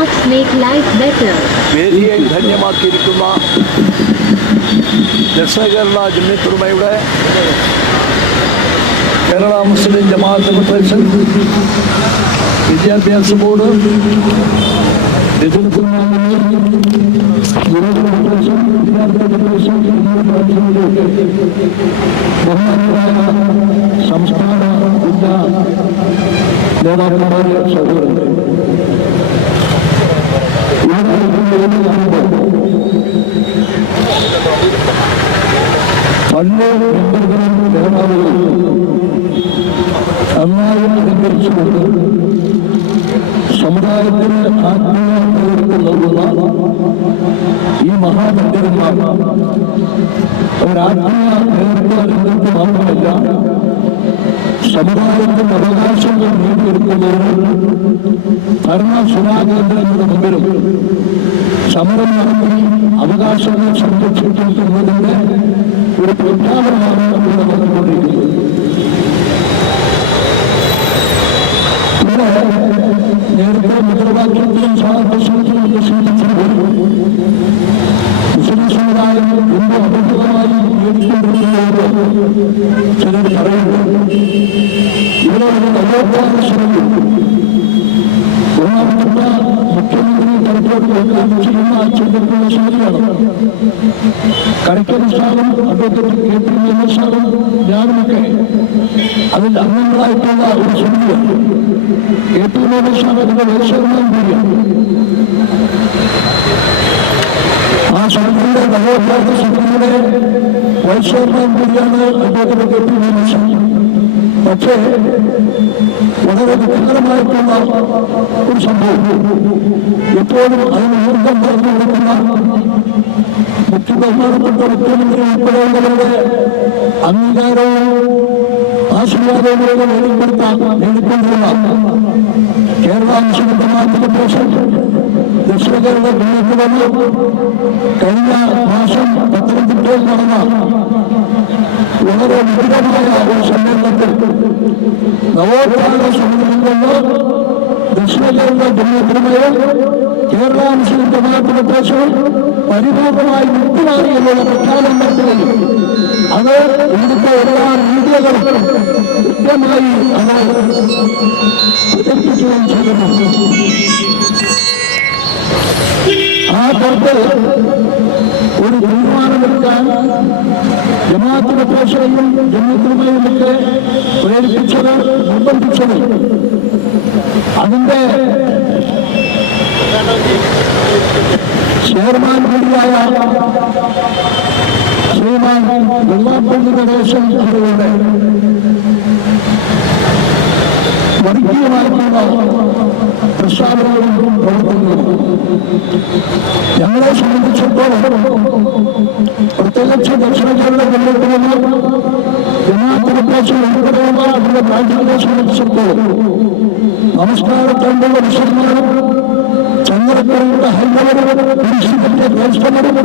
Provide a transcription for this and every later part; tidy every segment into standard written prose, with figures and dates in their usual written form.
Arts make life better. വേദിയെ ധന്യമാക്കിയിരിക്കുന്ന ദക്ഷിണ കേരള ജമിയത്തുൽ ഉലമയുടെ കേരള മുസ്ലിം ജമാഅത്ത് federation വിദ്യാഭ്യാസ board സംസ്ഥാന ജില്ലാ നേതാക്കന്മാരെ സഹോദരങ്ങൾ പള്ളി മെമ്പറുകളും നേതാവുകളും നന്നായി അലങ്കരിച്ചുകൊണ്ട് സമുദായത്തിന് ആത്മീയ നേതൃത്വം നൽകുന്ന ഈ മഹാപണ്ഡിതന്മാർ ഒരാത്മീയ നേതൃത്വം മാത്രമല്ല, സമുദായത്തിന്റെ അവകാശങ്ങൾ നേടിയെടുക്കുന്നതിന് ഭരണസുരാകേന്ദ്രങ്ങളുടെ മുമ്പിലും സമരം നടത്തി അവകാശങ്ങൾ സംരക്ഷിക്കുന്നതിന്റെ ഒരു പ്രഖ്യാപനമാണ് ഇവിടെ നടന്നുകൊണ്ടിരിക്കുന്നത്. ഇവിടെ നേരത്തെ മുദ്രാവാക്യത്തിലും സാഹചര്യത്തിലും മുസ്ലിം സമുദായം എന്ത് അഭിമുഖമായി നേടിക്കൊണ്ടിരിക്കുന്നത് ചിലർ പറയുന്നു. ഇവിടെ ഒരു നവോത്ഥാന ശ്രമം ഒന്നാമത്തെ മുഖ്യമന്ത്രി തലത്തിലേക്ക് ആരംഭിച്ചിരുന്ന ചിന്തിക്കുന്ന ശൈലിയാണ്. കടയ്ക്കൽ സാറും അദ്ദേഹത്തിന്റെ കെ.പി. സാറും ഞാനുമൊക്കെ അതിൽ അംഗങ്ങളായിട്ടുള്ള ഒരു സമിതിയാണ്. കെ.പി. സാർ അതിന്റെ വൈശ്വരമായി കൂടിയാണ്. ആ സമിതിയുടെ നവോത്ഥാന സമിതിയുടെ വൈശ്വരമായി കൂടിയാണ് അദ്ദേഹത്തിന്റെ കെ.പി. സാർ. പക്ഷേ വളരെ ദുഃഖകരമായിട്ടുള്ള ഒരു സംഭവം, എപ്പോഴും അതിന് ഊർജം പറഞ്ഞു കൊടുക്കുന്ന ബഹുമാനപ്പെട്ട മുഖ്യമന്ത്രി ഉൾപ്പെടെയുള്ളവരുടെ അംഗീകാരവും ആശീർവാദവും നേടിക്കൊണ്ടുള്ള കേരള മുസ്ലിം ജമാഅത്ത് ഫെഡറേഷൻ ദക്ഷിണ കേരള ജമിയത്തുൽ കഴിഞ്ഞ മാസം പത്തനംതിട്ടയിൽ നടന്ന വളരെ വിപുലമായ ഒരു സമ്മേളനത്തിൽ നവോത്ഥാന സമിതിയിൽ നിന്ന് ദക്ഷിണ കേരള ജമിയത്തുൽ കേരള മുസ്ലിം ജമാഅത്ത് ഫെഡറേഷൻ പരിപൂർണമായി മുക്തമായി എന്നുള്ള പ്രഖ്യാപനം നടത്തുകയും അത് ഇവിടുത്തെ എല്ലാ മീഡിയകളും കൃത്യമായി അത് പ്രചരിപ്പിക്കുകയും ചെയ്തിട്ടുണ്ട്. ആ തരത്തിൽ ഒരു തീരുമാനമെടുക്കാൻ ജമാഅത്ത് ഫെഡറേഷനെയും ജമിയത്തുൽ ഉലമയെയുമൊക്കെ പ്രേരിപ്പിച്ചത്, നിർബന്ധിച്ചത് അതിന്റെ ചെയർമാൻ കൂടിയായ ശ്രീമാൻ വെള്ളാപ്പള്ളി നടേശൻ അവരുടെ വർഗീയമായിട്ടുള്ള പ്രസ്താവനകളും പ്രവർത്തനങ്ങളും ഞങ്ങളെ സംബന്ധിച്ചിടത്തോളം പ്രത്യേകിച്ച് ദക്ഷിണ കേരള ജമിയത്തുൽ ജമാഅത്ത് ഫെഡറേഷൻ ഉൾപ്പെടെയുള്ള അതിന്റെ ബ്രാഞ്ചുകളെ സംബന്ധിച്ചിടത്തോളം നമസ്കാരത്തോടുള്ള മുസൽമാനും ചന്ദ്രക്കരയുടെ ഹൈന്ദവരും കുരിശിന്റെ ക്രൈസ്തവരും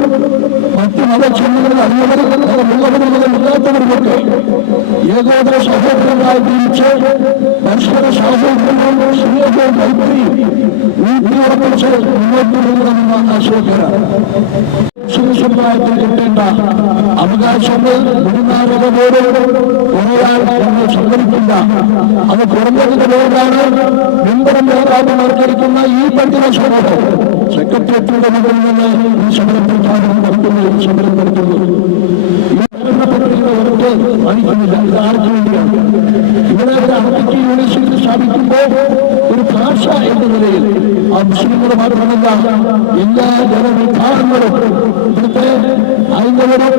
മറ്റ് മതചിഹ്നങ്ങളിൽ അറിഞ്ഞവരും അതുള്ളവരും അതില്ലാത്തവരുമൊക്കെ ഏകോദര സഹോദരങ്ങളായി ജീവിച്ച് പരസ്പര സഹോദരങ്ങളും സ്നേഹവും മൈത്രിയും ഊട്ടിയുറപ്പിച്ച് മുന്നോട്ട് പോകുമെന്ന ആശയക്കാരാണ്. സമുദായത്തിൽ കിട്ടേണ്ട അവകാശങ്ങൾ ഗുരുനാഥനോട് ഒരാൾ ഞങ്ങൾ സംഘടിപ്പില്ല. അത് കുറഞ്ഞതിന്റെ പേരിലാണ് മെമ്പറും നേതാക്കന്മാർക്കിരിക്കുന്ന ഈ പണ്ഡിത സമൂഹം സെക്രട്ടേറിയറ്റിന്റെ മുകളിൽ നിന്ന് ഈ സമരം പ്രഖ്യാപനം നടത്തുന്നു, ഈ സമരം നടത്തുന്നു. വാങ്ങിക്കുന്നില്ല. ഇത് ആർക്ക് വേണ്ടിയാണ്? ഇവിടെ ഒരു അറബിക് യൂണിവേഴ്സിറ്റി സ്ഥാപിക്കുമ്പോൾ ഒരു ഭാഷ എന്ന നിലയിൽ ആ മുസ്ലിങ്ങളുടെ മാത്രമല്ല എല്ലാ ജനവിഭാഗങ്ങളും ഇവിടുത്തെ ഹൈന്ദവരും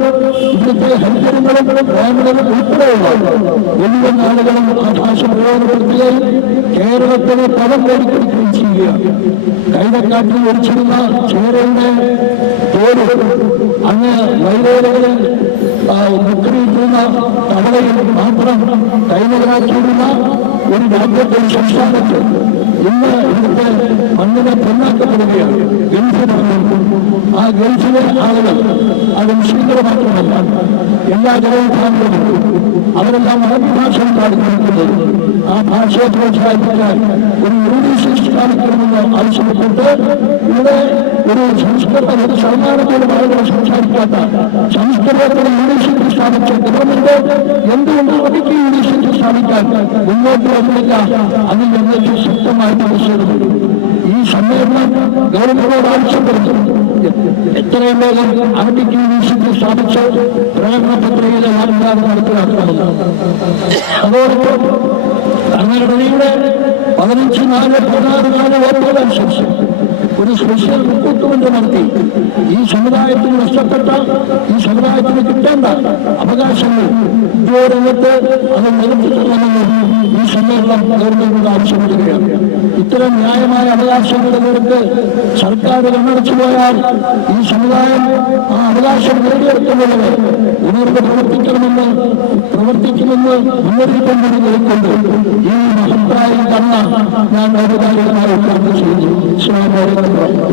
ഇവിടുത്തെ ഹരിജനങ്ങളും ബ്രാഹ്മണരും ഉൾപ്പെടെയുള്ള വലിയ ആളുകളും ആ ഭാഷ പ്രയോജനപ്പെടുത്തുകയും കേരളത്തിന് പദം നേടിക്കൊടുക്കുകയും ചെയ്യുകയാണ്. കൈതക്കാട്ടിൽ ഒഴിച്ചിരുന്ന ചേരയുടെ തോട് അങ്ങ് വൈവേലകളിൽ മുക്കരിയിട്ടിരുന്ന തവളയിൽ മാത്രം കൈമുതലാക്കിയിരുന്ന ഒരു രാജ്യത്തെ സംസ്ഥാനത്ത് ഇന്ന് ഇവിടുത്തെ മണ്ണിനെ പൊന്നാക്കപ്പെടുകയാണ്. എന്ത് പറഞ്ഞു? ആ ആ ഗൾഫിലെ ആളുകൾ അത് മുസ്ലിങ്ങൾ മാത്രമല്ല, എല്ലാ ജനവിഭാഗങ്ങളും അവരെല്ലാം അറബി ഭാഷ പാടിക്കൊടുക്കുന്നത് ആ ഭാഷയെ പ്രോത്സാഹിപ്പിക്കാൻ ഒരു യൂണിവേഴ്സിറ്റി സ്ഥാപിക്കണമെന്ന് ആവശ്യപ്പെട്ടിട്ട് ഇവിടെ ഒരു സംസ്കൃതം ഒരു ശതമാനത്തോട് ആളുകൾ സംസാരിക്കാത്ത സംസ്കൃതത്തിന് യൂണിവേഴ്സിറ്റി സ്ഥാപിച്ച ഗവൺമെന്റ് എന്തുകൊണ്ട് അറബിക്ക് യൂണിവേഴ്സിറ്റി സ്ഥാപിക്കാൻ മുന്നോട്ട് വന്നില്ല? അതിൽ ഞങ്ങൾക്ക് ശക്തമായിട്ട് പ്രതിഷേധമുണ്ട്. ഈ സമ്മേളനം ഗവൺമെന്റിനോട് ആവശ്യപ്പെടുന്നു, എത്രയും വേഗം അറബിക്ക് യൂണിവേഴ്സിറ്റി സ്ഥാപിച്ച് പ്രകടന പത്രികയിലെ വാഗ്ദാനം നടപ്പിലാക്കണമെന്ന്. അതോടൊപ്പം ഭരണഘടനയുടെ 15/4/16 വകുപ്പുകളനുസരിച്ച് ഒരു സ്പെഷ്യൽ റിക്രൂട്ട്മെന്റ് നടത്തി ഈ സമുദായത്തിന് നഷ്ടപ്പെട്ട, ഈ സമുദായത്തിന് കിട്ടേണ്ട അവകാശങ്ങൾ ഉദ്യോഗരംഗത്ത് അത് നിലനിർത്തണമെന്ന് ഈ സമ്മേളനം ഗവൺമെന്റിനോട് ആവശ്യപ്പെടുകയാണ്. ഇത്തരം ന്യായമായ അവകാശങ്ങളിലേക്ക് സർക്കാർ കണ്ണടച്ചു പോയാൽ ഈ സമുദായം ആ അവകാശം നേടിയെടുക്കുന്നതിന് ഉണർന്ന് പ്രവർത്തിക്കുമെന്ന് മുന്നറിയിപ്പ് നൽകിക്കൊണ്ട് ഈ മഹത്തായ കണ്ണ ഞാൻ ഔപചാരികമായി ഉദ്ഘാടനം ചെയ്യുന്നു.